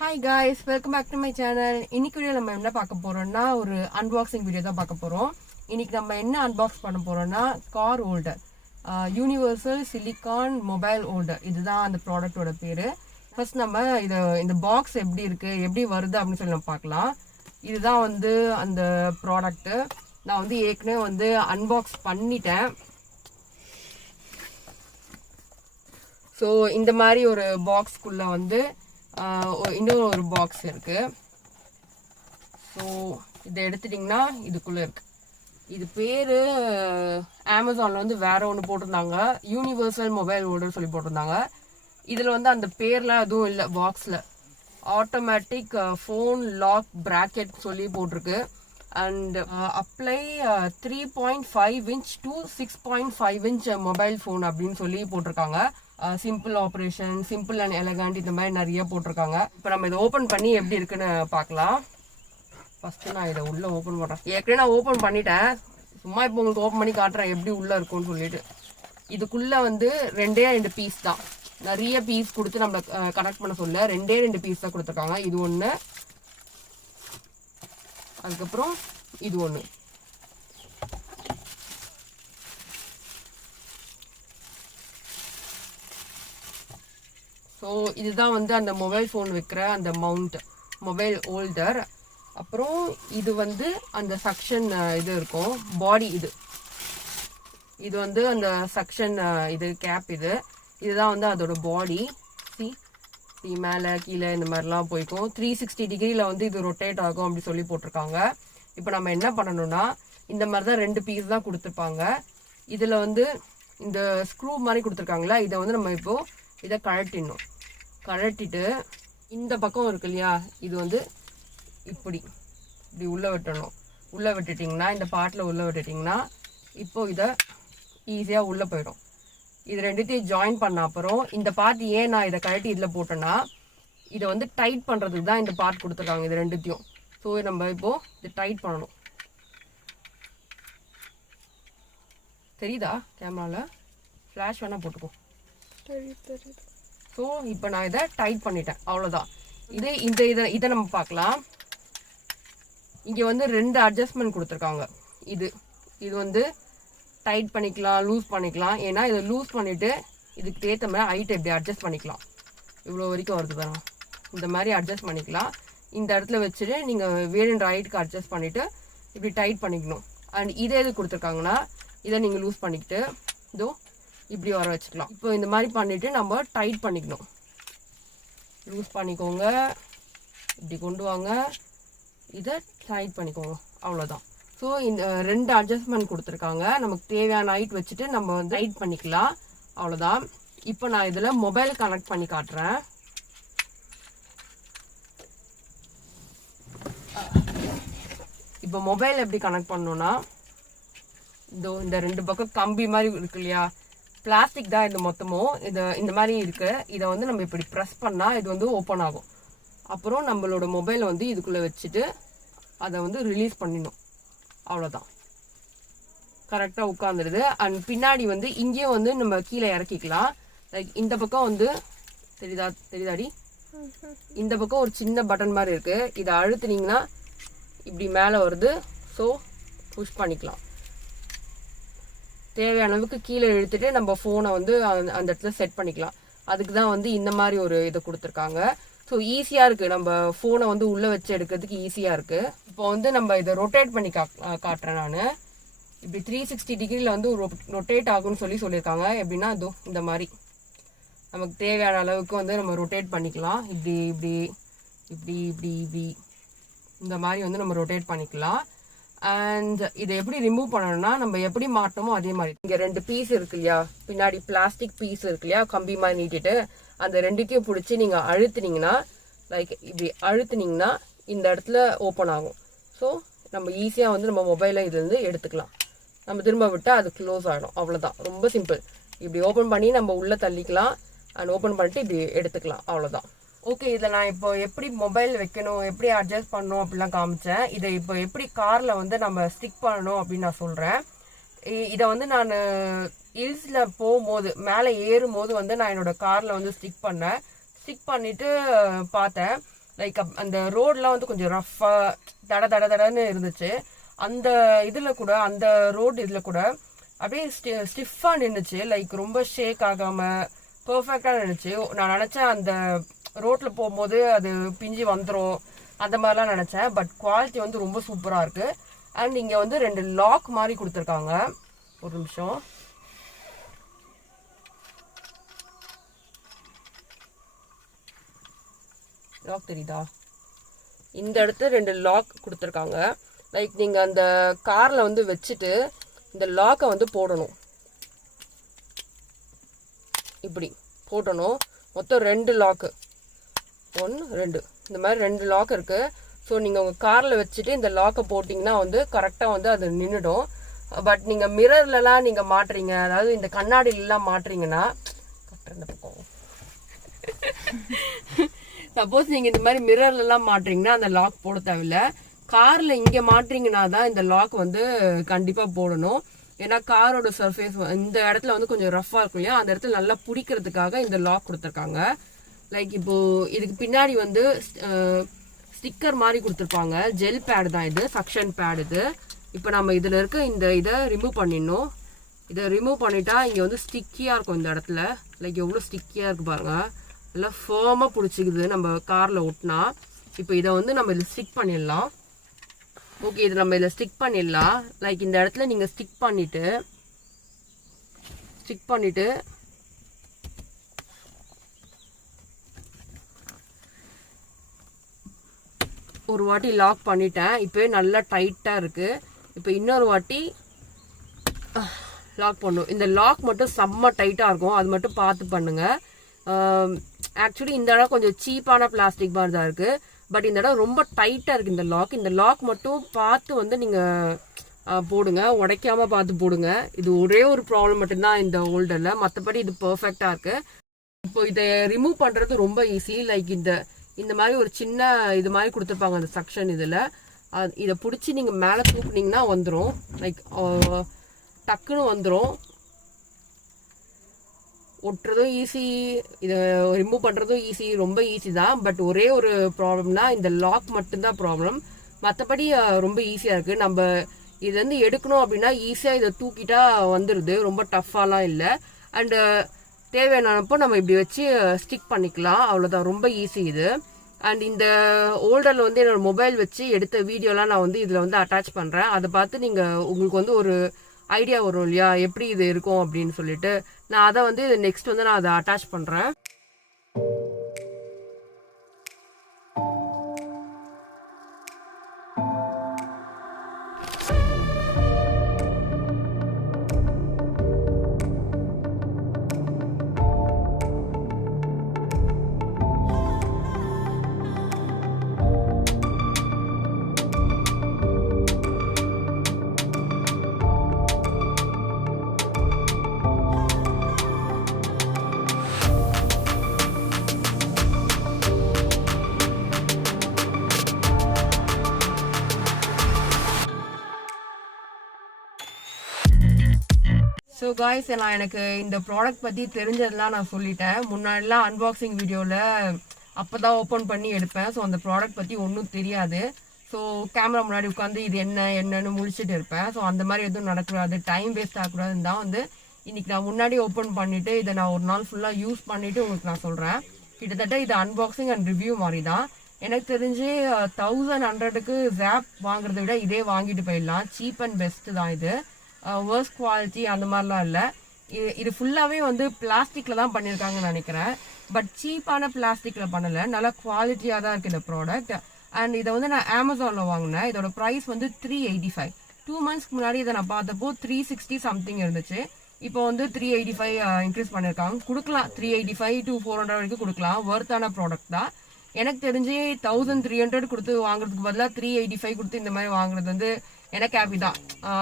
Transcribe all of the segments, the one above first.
Hi guys, welcome back to my channel. இன்னைக்கு video நம்ம என்ன பார்க்க போறோம்னா ஒரு அன்பாக்சிங் வீடியோ தான் பார்க்க போறோம். இன்னைக்கு நம்ம என்ன அன்பாக்ஸ் பண்ண போறோம்னா car holder, universal silicone mobile holder. இதுதான் அந்த ப்ராடக்டோட பேரு. ஃபர்ஸ்ட் நம்ம இந்த பாக்ஸ் எப்படி இருக்கு, எப்படி வருது அப்படின்னு சொல்லி நம்ம பார்க்கலாம். இதுதான் வந்து அந்த ப்ராடக்ட். நான் வந்து ஏற்கனவே வந்து அன்பாக்ஸ் பண்ணிட்டேன். ஸோ இந்த மாதிரி ஒரு பாக்ஸ்க்குள்ள வந்து இன்னொரு ஒரு பாக்ஸ் இருக்கு. ஸோ இதை எடுத்துட்டிங்கன்னா இதுக்குள்ள இருக்கு. இது பேரு அமேசான்ல வந்து வேற ஒன்று போட்டிருந்தாங்க, யூனிவர்சல் மொபைல் ஹோல்டர் சொல்லி போட்டிருந்தாங்க. இதுல வந்து அந்த பேர்லாம் எதுவும் இல்லை. பாக்ஸ்ல ஆட்டோமேட்டிக் ஃபோன் லாக் பிராக்கெட் சொல்லி போட்டிருக்கு. And apply 3.5 inch to 6.5 inch mobile phone அப்படின்னு சொல்லி போட்டிருக்காங்க. Simple operation, simple and elegant, இந்த மாதிரி நிறைய போட்டிருக்காங்க. இப்போ நம்ம இதை ஓப்பன் பண்ணி எப்படி இருக்குன்னு பார்க்கலாம். ஃபர்ஸ்ட் நான் இதை உள்ள ஓப்பன் பண்றேன். ஏற்கனவே நான் ஓப்பன் பண்ணிட்டேன், சும்மா இப்போ உங்களுக்கு ஓப்பன் பண்ணி காட்டுறேன் எப்படி உள்ள இருக்கும்னு சொல்லிட்டு. இதுக்குள்ள வந்து ரெண்டு பீஸ் தான், நிறைய பீஸ் கொடுத்து நம்மள கனெக்ட் பண்ண சொல்ல ரெண்டு பீஸ் தான் கொடுத்துருக்காங்க. இது ஒன்று, அதுக்கப்புறம் இது ஒன்று. ஸோ இதுதான் வந்து அந்த மொபைல் ஃபோன் வைக்கிற அந்த மவுண்ட் மொபைல் ஹோல்டர். அப்புறம் இது வந்து அந்த சக்ஷன் இது இருக்கும் பாடி. இது வந்து அந்த சக்ஷன் இது கேப். இதுதான் வந்து அதோட பாடி. மேலே கீழே இந்த மாதிரிலாம் போய்க்கும். 360 டிகிரியில் வந்து இது ரொட்டேட் ஆகும் அப்படி சொல்லி போட்டிருக்காங்க. இப்போ நம்ம என்ன பண்ணணும்னா, இந்த மாதிரி தான் ரெண்டு பீஸ் தான் கொடுத்துருப்பாங்க. இதில் வந்து இந்த ஸ்க்ரூ மாதிரி கொடுத்துருக்காங்களா, இதை வந்து நம்ம இப்போ இதை கழட்டிட்டு இந்த பக்கம் இருக்கு இல்லையா, இது வந்து இப்படி உள்ள விட்டணும். உள்ள விட்டுட்டிங்கன்னா, இந்த பாட்டில் உள்ள விட்டுட்டிங்கன்னா இப்போ இதை ஈஸியாக உள்ளே போயிடும். இது ரெண்டுத்தையும் ஜாயின் பண்ண அப்புறம் இந்த பார்ட் ஏன் நான் இதை கழட்டி இதில் போட்டேன்னா, இதை வந்து டைட் பண்ணுறதுக்கு தான் இந்த பார்ட் கொடுத்துருக்காங்க இது ரெண்டுத்தையும். ஸோ நம்ம இப்போ இது டைட் பண்ணணும். தெரியுதா கேமராவில்? ஃப்ளாஷ் வேணால் போட்டுக்கோ. ஸோ இப்போ நான் இதை டைட் பண்ணிட்டேன், அவ்வளோதான். இதை நம்ம பார்க்கலாம். இங்கே வந்து ரெண்டு அட்ஜஸ்ட்மெண்ட் கொடுத்துருக்காங்க. இது வந்து டைட் பண்ணிக்கலாம், லூஸ் பண்ணிக்கலாம். ஏன்னா இதை லூஸ் பண்ணிவிட்டு இதுக்கு ஏற்ற மாதிரி ஹைட் எப்படி அட்ஜஸ்ட் பண்ணிக்கலாம். இவ்வளோ வரைக்கும் வருது பாருங்க, இந்த மாதிரி அட்ஜஸ்ட் பண்ணிக்கலாம். இந்த இடத்துல வச்சுட்டு நீங்கள் வேணுன்ற ஹைட்டுக்கு அட்ஜஸ்ட் பண்ணிவிட்டு இப்படி டைட் பண்ணிக்கணும். அண்ட் இதே இது கொடுத்துருக்காங்கன்னா இதை நீங்கள் லூஸ் பண்ணிக்கிட்டு இதோ இப்படி வர வச்சுக்கலாம். இப்போ இந்த மாதிரி பண்ணிவிட்டு நம்ம டைட் பண்ணிக்கணும். லூஸ் பண்ணிக்கோங்க, இப்படி கொண்டு வாங்க, இதை டைட் பண்ணிக்கோங்க, அவ்வளோதான். ஸோ இந்த ரெண்டு அட்ஜஸ்ட்மெண்ட் கொடுத்துருக்காங்க. நமக்கு தேவையான ஹைட் வச்சுட்டு நம்ம வந்து டைட் பண்ணிக்கலாம், அவ்வளோதான். இப்போ நான் இதில் மொபைல் கனெக்ட் பண்ணி காட்டுறேன். இப்போ மொபைல் எப்படி கனெக்ட் பண்ணணும்னா, இந்த ரெண்டு பக்கம் கம்பி மாதிரி இருக்கு இல்லையா, பிளாஸ்டிக் தான் இது மொத்தமும். இந்த மாதிரி இருக்கு. இதை வந்து நம்ம இப்படி ப்ரெஸ் பண்ணால் இது வந்து ஓப்பன் ஆகும். அப்புறம் நம்மளோட மொபைலை வந்து இதுக்குள்ளே வச்சுட்டு அதை வந்து ரிலீஸ் பண்ணிடணும், அவ்வளோதான். கரெக்டாக உட்காந்துருது. அண்ட் பின்னாடி வந்து இங்கேயும் வந்து நம்ம கீழே இறக்கிக்கலாம். லைக் இந்த பக்கம் வந்து தெரியுதாடி, இந்த பக்கம் ஒரு சின்ன பட்டன் மாதிரி இருக்கு. இதை அழுத்துனீங்கன்னா இப்படி மேலே வருது. ஸோ புஷ் பண்ணிக்கலாம். தேவையான அளவுக்கு கீழே இழுத்துட்டு நம்ம ஃபோனை வந்து அந்த இடத்துல செட் பண்ணிக்கலாம். அதுக்கு தான் வந்து இந்த மாதிரி ஒரு இதை கொடுத்துருக்காங்க. ஸோ ஈஸியாக இருக்குது, நம்ம ஃபோனை வந்து உள்ளே வச்சு எடுக்கிறதுக்கு ஈஸியாக இருக்குது. இப்போ வந்து நம்ம இதை ரொட்டேட் பண்ணி காட்டுறேன் நான். இப்படி 360 டிகிரியில் வந்து ரொட்டேட் ஆகும்னு சொல்லியிருக்காங்க. எப்படின்னா இதோ இந்த மாதிரி நமக்கு தேவையான அளவுக்கு வந்து நம்ம ரொட்டேட் பண்ணிக்கலாம். இப்படி இப்படி இப்படி இப்படி இப்படி இந்த மாதிரி வந்து நம்ம ரொட்டேட் பண்ணிக்கலாம். அண்ட் இதை எப்படி ரிமூவ் பண்ணணும்னா, நம்ம எப்படி மாட்டோமோ அதே மாதிரி. இங்கே ரெண்டு பீஸ் இருக்கு இல்லையா, பின்னாடி பிளாஸ்டிக் பீஸ் இருக்கு இல்லையா, கம்பி மாதிரி நீட்டிட்டு அந்த ரெண்டுத்தையும் பிடிச்சி நீங்கள் அழுத்துனீங்கன்னா, லைக் இப்படி அழுத்துனீங்கன்னா இந்த இடத்துல ஓப்பன் ஆகும். ஸோ நம்ம ஈஸியாக வந்து நம்ம மொபைலை இதுலேருந்து எடுத்துக்கலாம். நம்ம திரும்ப விட்டால் அது க்ளோஸ் ஆகிடும், அவ்வளோதான். ரொம்ப சிம்பிள். இப்படி ஓப்பன் பண்ணி நம்ம உள்ளே தள்ளிக்கலாம் அண்ட் ஓப்பன் பண்ணிட்டு இப்படி எடுத்துக்கலாம், அவ்வளோதான். ஓகே, இதை நான் இப்போ எப்படி மொபைல் வைக்கணும், எப்படி அட்ஜஸ்ட் பண்ணணும் அப்படிலாம் காமிச்சேன். இதை இப்போ எப்படி காரில் வந்து நம்ம ஸ்டிக் பண்ணணும் அப்படின்னு நான் சொல்கிறேன். இதை வந்து நான் ஹில்ஸில் போகும்போது மேலே ஏறும்போது வந்து நான் என்னோட காரில் வந்து ஸ்டிக் பண்ணிட்டு பார்த்தேன். லைக் அந்த ரோட்லாம் வந்து கொஞ்சம் ரஃப்பாக தடன்னு இருந்துச்சு. அந்த இதில் கூட அந்த ரோடு இதில் கூட அப்படியே ஸ்டிஃபாக நின்றுச்சு. லைக் ரொம்ப ஷேக் ஆகாமல் பர்ஃபெக்டாக நின்றுச்சு. நான் நினச்சேன் அந்த ரோட்டில் போகும்போது அது பிஞ்சு வந்துடும் அந்த மாதிரிலாம் நினச்சேன். பட் குவாலிட்டி வந்து ரொம்ப சூப்பராக இருக்குது. அண்ட் இங்கே வந்து 2 லாக் மாதிரி கொடுத்துருக்காங்க. ஒரு நிமிஷம். லாக் தெரியுதா? இந்த இடத்துல 2 லாக் கொடுத்துருக்காங்க. லைக் நீங்கள் அந்த காரில் வந்து வச்சுட்டு இந்த லாக்கை வந்து போடணும். இப்படி போட்டணும். மொத்தம் 2 லாக்கு, 1 2 இந்த மாதிரி 2 லாக் இருக்குது. ஸோ நீங்கள் உங்கள் காரில் வச்சுட்டு இந்த லாக்கை போட்டிங்கன்னா வந்து கரெக்டாக வந்து அது நின்றுடும். பட் நீங்கள் மிரர்லலாம் நீங்கள் மாட்டுறீங்க, அதாவது இந்த கண்ணாடியிலலாம் மாட்டுறீங்கன்னா இந்த பக்கம் சப்போஸ் நீங்கள் இந்த மாதிரி மிரர்லலாம் மாட்டுறீங்கன்னா அந்த லாக் போட தேவையில்லை. காரில் இங்கே மாட்டுறீங்கன்னா தான் இந்த லாக் வந்து கண்டிப்பாக போடணும். ஏன்னா காரோட சர்ஃபேஸ் இந்த இடத்துல வந்து கொஞ்சம் ரஃப்பாக இருக்கும் இல்லையா, அந்த இடத்துல நல்லா பிடிக்கிறதுக்காக இந்த லாக் கொடுத்துருக்காங்க. லைக் இப்போது இதுக்கு பின்னாடி வந்து ஸ்டிக்கர் மாதிரி கொடுத்துருப்பாங்க. ஜெல் பேடு தான் இது, சக்ஷன் பேட் இது. இப்போ நம்ம இதில் இருக்க இதை ரிமூவ் பண்ணிடணும். இதை ரிமூவ் பண்ணிட்டா இங்கே வந்து ஸ்டிக்கியாக இருக்கும் இந்த இடத்துல. லைக் எவ்வளோ ஸ்டிக்கியாக இருக்குது பாருங்கள். நல்லா ஃபேமாக பிடிச்சிக்குது நம்ம காரில் ஒட்டினா. இப்போ இதை வந்து நம்ம இதில் ஸ்டிக் பண்ணிடலாம். ஓகே, இது நம்ம இதில் ஸ்டிக் பண்ணிடலாம். லைக் இந்த இடத்துல நீங்கள் ஸ்டிக் பண்ணிவிட்டு ஒரு வாட்டி லாக் பண்ணிட்டேன். இப்போ நல்லா டைட்டாக இருக்குது. இப்போ இன்னொரு வாட்டி லாக் பண்ணும். இந்த லாக் மட்டும் செம்ம டைட்டாக இருக்கும், அது மட்டும் பார்த்து பண்ணுங்கள். ஆக்சுவலி இந்த இடம் கொஞ்சம் சீப்பான பிளாஸ்டிக் மாதிரி தான் இருக்குது. பட் இந்த இடம் ரொம்ப டைட்டாக இருக்குது இந்த லாக். இந்த லாக் மட்டும் பார்த்து வந்து நீங்கள் போடுங்க, உடைக்காமல் பார்த்து போடுங்க. இது ஒரே ஒரு ப்ராப்ளம் மட்டும்தான் இந்த ஹோல்டரில், மற்றபடி இது பர்ஃபெக்டாக இருக்குது. இப்போ இதை ரிமூவ் பண்ணுறது ரொம்ப ஈஸி. லைக் இந்த மாதிரி ஒரு சின்ன இது மாதிரி கொடுத்துருப்பாங்க அந்த செக்ஷன். இதில் இதை பிடிச்சி நீங்கள் மேலே தூக்குனீங்கன்னா வந்துடும். லைக் டக்குன்னு வந்துடும். ஒட்டுறதும் ஈஸி, இதை ரிமூவ் பண்ணுறதும் ஈஸி, ரொம்ப ஈஸி தான். பட் ஒரே ஒரு ப்ராப்ளம்னா இந்த லாக் மட்டும்தான் ப்ராப்ளம். மற்றபடி ரொம்ப ஈஸியாக இருக்குது. நம்ம இது வந்து எடுக்கணும் அப்படின்னா ஈஸியாக இதை தூக்கிட்டா வந்துடுது, ரொம்ப டஃப்பாலாம் இல்லை. அண்டு தேவையானப்போ நம்ம இப்படி வச்சு ஸ்டிக் பண்ணிக்கலாம், அவ்வளோதான். ரொம்ப ஈஸி இது. அண்ட் இந்த ஹோல்டரில் வந்து என்னோடய மொபைல் வச்சு எடுத்த வீடியோலாம் நான் வந்து இதில் வந்து அட்டாச் பண்ணுறேன். அதை பார்த்து நீங்கள் உங்களுக்கு வந்து ஒரு ஐடியா வரும் இல்லையா, எப்படி இது இருக்கும் அப்படின்னு சொல்லிட்டு. நான் அதை வந்து நெக்ஸ்ட் வந்து நான் அதை அட்டாச் பண்ணுறேன். ஸோ காய்ஸ், நான் எனக்கு இந்த ப்ராடக்ட் பற்றி தெரிஞ்சதெல்லாம் நான் சொல்லிட்டேன். முன்னாடிலாம் அன்பாக்சிங் வீடியோவில் அப்போ தான் ஓப்பன் பண்ணி எடுப்பேன். ஸோ அந்த ப்ராடக்ட் பற்றி ஒன்றும் தெரியாது. ஸோ கேமரா முன்னாடி உட்காந்து இது என்னன்னு முழிச்சிட்டு இருப்பேன். ஸோ அந்த மாதிரி எதுவும் நடக்கூடாது, டைம் வேஸ்ட் ஆகக்கூடாதுன்னு தான் வந்து இன்றைக்கி நான் முன்னாடி ஓப்பன் பண்ணிவிட்டு இதை நான் ஒரு நாள் ஃபுல்லாக யூஸ் பண்ணிவிட்டு உங்களுக்கு நான் சொல்கிறேன். கிட்டத்தட்ட இது அன்பாக்சிங் அண்ட் ரிவ்யூ மாதிரி தான். எனக்கு தெரிஞ்சு 1100க்கு ஜாப் வாங்குறத விட இதே வாங்கிட்டு போயிடலாம். சீப் அண்ட் பெஸ்ட்டு தான் இது. வேர்ஸ்ட் குவாலிட்டி அந்த மாதிரிலாம் இல்லை. இது ஃபுல்லாகவே வந்து பிளாஸ்டிக்கில் தான் பண்ணியிருக்காங்கன்னு நினைக்கிறேன். பட் சீப்பான பிளாஸ்டிக்கில் பண்ணலை, நல்லா குவாலிட்டியாக தான் இருக்குது இந்த ப்ராடக்ட். அண்ட் இதை வந்து நான் அமேசானில் வாங்கினேன். இதோட ப்ரைஸ் வந்து 385. 2 months முன்னாடி இதை நான் பார்த்தப்போ 360 சம்திங் இருந்துச்சு. இப்போ வந்து 385 இன்க்ரீஸ் பண்ணியிருக்காங்க. கொடுக்கலாம், 385 to 400 வரைக்கும் கொடுக்கலாம். ஒர்த்தான ப்ராடக்ட் தான். எனக்கு தெரிஞ்சு 1300 கொடுத்து வாங்குறதுக்கு பதிலாக 385 கொடுத்து இந்த மாதிரி வாங்குறது வந்து எனக்கு ஹாப்பி தான்.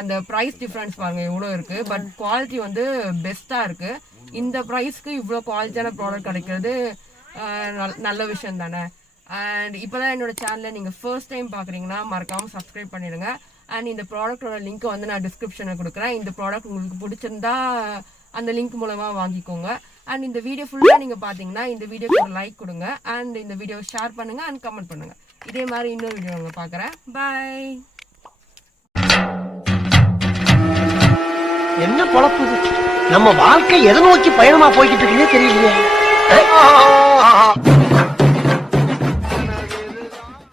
அந்த ப்ரைஸ் டிஃப்ரென்ஸ் பாருங்க எவ்வளோ இருக்குது. பட் குவாலிட்டி வந்து பெஸ்ட்டாக இருக்குது. இந்த ப்ரைஸ்க்கு இவ்வளோ குவாலிட்டியான ப்ராடக்ட் கிடைக்கிறது நல்ல விஷயம் தானே. அண்ட் இப்போ தான் என்னோட சேனலை நீங்கள் ஃபர்ஸ்ட் டைம் பார்க்குறீங்கன்னா மறக்காமல் சப்ஸ்கிரைப் பண்ணிடுங்க. அண்ட் இந்த ப்ராடக்டோட லிங்க்கை வந்து நான் டிஸ்கிரிப்ஷனில் கொடுக்குறேன். இந்த ப்ராடக்ட் உங்களுக்கு பிடிச்சிருந்தா அந்த லிங்க் மூலமாக வாங்கிக்கோங்க. அண்ட் இந்த வீடியோ ஃபுல்லா நீங்க பாத்தீங்கன்னா இந்த வீடியோக்கு ஒரு லைக் கொடுங்க அண்ட் இந்த வீடியோ ஷேர் பண்ணுங்க அண்ட் கமெண்ட் பண்ணுங்க. இதே மாதிரி இன்னொரு வீடியோ நான் பாக்குறேன். பை. என்ன பொழப்பு நம்ம வாழ்க்கை எதை நோக்கி பயணமா போய்கிட்டு இருக்குன்னே தெரியலையே.